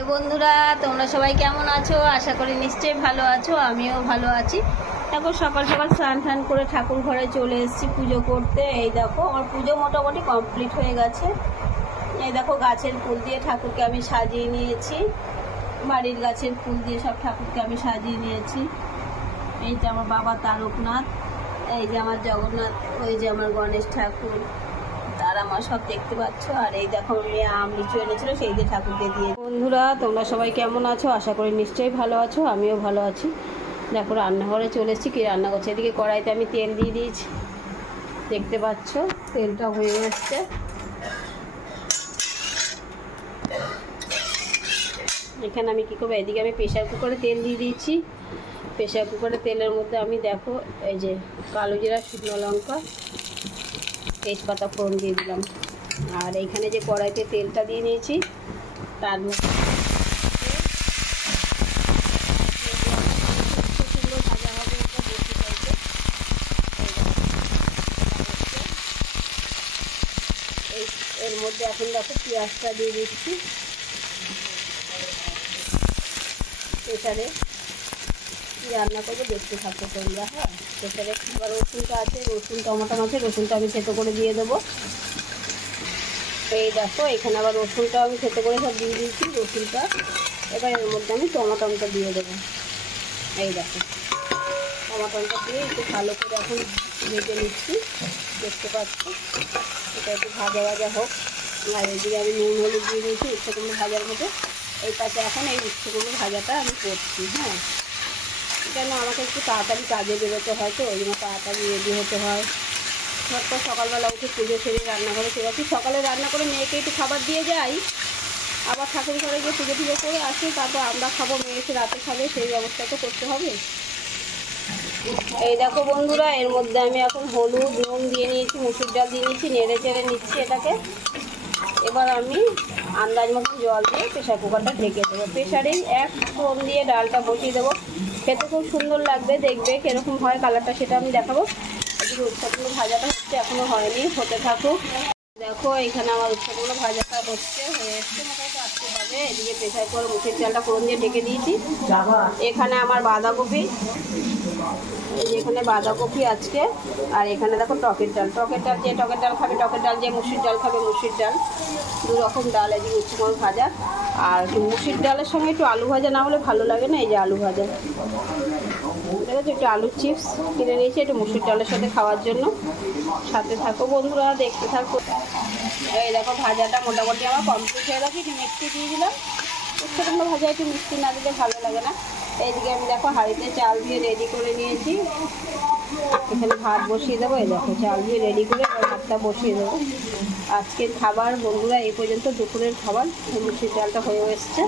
বন্ধুরা, তোমরা সবাই কেমন আছো? আশা করি নিশ্চয়ই ভালো আছো। আমিও ভালো আছি। দেখো, সকাল সকাল স্নান করে ঠাকুর ঘরে চলে এসেছি পুজো করতে। এই দেখো, আমার পুজো মোটামুটি কমপ্লিট হয়ে গেছে। এই দেখো, গাছের ফুল দিয়ে ঠাকুরকে আমি সাজিয়ে নিয়েছি। বাড়ির গাছের ফুল দিয়ে সব ঠাকুরকে আমি সাজিয়ে নিয়েছি। এই যে আমার বাবা তারকনাথ, এই যে আমার জগন্নাথ, ওই যে আমার গণেশ ঠাকুর, আর আমার সব দেখতে পাচ্ছ। আর এই দেখো, আমি আম লিচু এনেছিল, সেই দিয়ে ঠাকুরকে দিয়ে। বন্ধুরা, তোমরা সবাই কেমন আছো? আশা করি নিশ্চয়ই ভালো আছো। আমিও ভালো আছি। দেখো, রান্নাঘরে চলে এসেছি। কি রান্না করছি? এদিকে কড়াইতে আমি তেল দিয়ে দিয়েছি, দেখতে পাচ্ছ। তেলটা হয়ে এসছে। এখানে আমি কী করবো, এদিকে আমি প্রেশার কুকারে তেল দিয়ে দিয়েছি। প্রেশার কুকারে তেলের মধ্যে আমি দেখো, এই যে কালো জিরা, শুকনো লঙ্কা, তেজপাতা ফোড়ন দিয়ে দিলাম। আর এইখানে যে কড়াইতে তেলটা দিয়ে নিয়েছি, তার মধ্যে ভাজা হবে। এটা বেশি টাইপের এর মধ্যে এখন দেখো পেঁয়াজটা দিয়ে দিচ্ছি। প্রেসারে রান্না করবো, দেখতে থাকো তোমরা। হ্যাঁ, প্রেসারে আবার রসুনটা আছে, রসুন টমেটো আছে, রসুনটা আমি থেতো করে দিয়ে দেবো। এই দেখো, এখানে আবার রসুনটা আমি থেতো করে সব দিয়ে দিয়েছি। রসুনটা এবার এর মধ্যে আমি টমেটোটা দিয়ে দেবো। এই দেখো, টমেটোটা দিয়ে একটু ভালো করে এখন ভেজে নিচ্ছি, দেখতে পাচ্ছ। এটা একটু ভাজা ভাজা হোক। আর এদিকে আমি নুন হলুদ দিয়ে দিয়েছি উচ্ছে কুমড়ো ভাজার মধ্যে। এই পাশে এখন এই উচ্ছে কুমড়ো ভাজাটা আমি করছি। হ্যাঁ, কেন আমাকে একটু তাড়াতাড়ি কাজে বেরোতে হয়, তো ওই জন্য তাড়াতাড়ি রেডি হতে হয়। তারপর সকালবেলা উঠে পুজো সেরে রান্নাঘরে চলে আসি। সকালে রান্না করে মেয়েকে একটু খাবার দিয়ে যাই, আবার ঠাকুর ঘরে গিয়ে পুজো টুজো করে আসি। তারপর আমরা খাবো, মেয়ে এসে রাতে খাবে, সেই ব্যবস্থা তো করতে হবে। এই দেখো বন্ধুরা, এর মধ্যে আমি এখন হলুদ নুন দিয়ে নিয়েছি, মুসুর ডাল দিয়ে নিয়েছি, নেড়ে চেড়ে নিচ্ছি এটাকে। এবার আমি আন্দাজ মতো জল দিয়ে প্রেশার কুকারটা ঢেকে দেবো। প্রেশারেই এক ফোড়ন দিয়ে ডালটা বসিয়ে দেবো। খেতে খুব সুন্দর লাগবে, দেখবে কীরকম হয় কালারটা, সেটা আমি দেখাবো। এদিকে উচ্ছেগুলো ভাজাটা হচ্ছে, এখনও হয়নি, হতে থাকুক। দেখো, এখানে আমার উচ্ছেগুলো ভাজাটা হচ্ছে, হয়ে এসছে, মোটামুটি আজকে হবে। এদিকে প্রেশার করে মুখের চালটা ফোড়ন দিয়ে ঢেকে দিয়েছি। এখানে আমার বাঁধাকপি, এখানে বাঁধাকপি আজকে। আর এখানে দেখো টকের ডাল। টকের ডাল যে টকের ডাল খাবে টকের ডাল, যে মুসুর ডাল খাবে মুসুর ডাল, দু রকম ডাল। এদিকে উচ্ছে কুমড়ো ভাজা। আর মুসুর ডালের সঙ্গে একটু আলু ভাজা না হলে ভালো লাগে না। এই যে আলু ভাজা, ঠিক আছে। একটু আলুর চিপস কিনে নিয়েছি একটু মুসুর ডালের সাথে খাওয়ার জন্য। সাথে থাকো বন্ধুরা, দেখতে থাকো। এই দেখো, ভাজাটা মোটামুটি আমার কমপ্লিট হয়ে গেছে। একটু মিষ্টি দিয়ে দিলাম। উচ্ছে কুমড়ো ভাজা একটু মিষ্টি না দিলে ভালো লাগে না। এইদিকে আমি দেখো হাঁড়িতে চাল দিয়ে রেডি করে নিয়েছি। এখানে ভাত বসিয়ে দেবো। এই দেখো, চাল দিয়ে রেডি করে এবার ভাতটা বসিয়ে দেবো। আজকের খাবার বন্ধুরা এই পর্যন্ত, দুপুরের খাবার। মুসুর ডালটা হয়ে এসছে।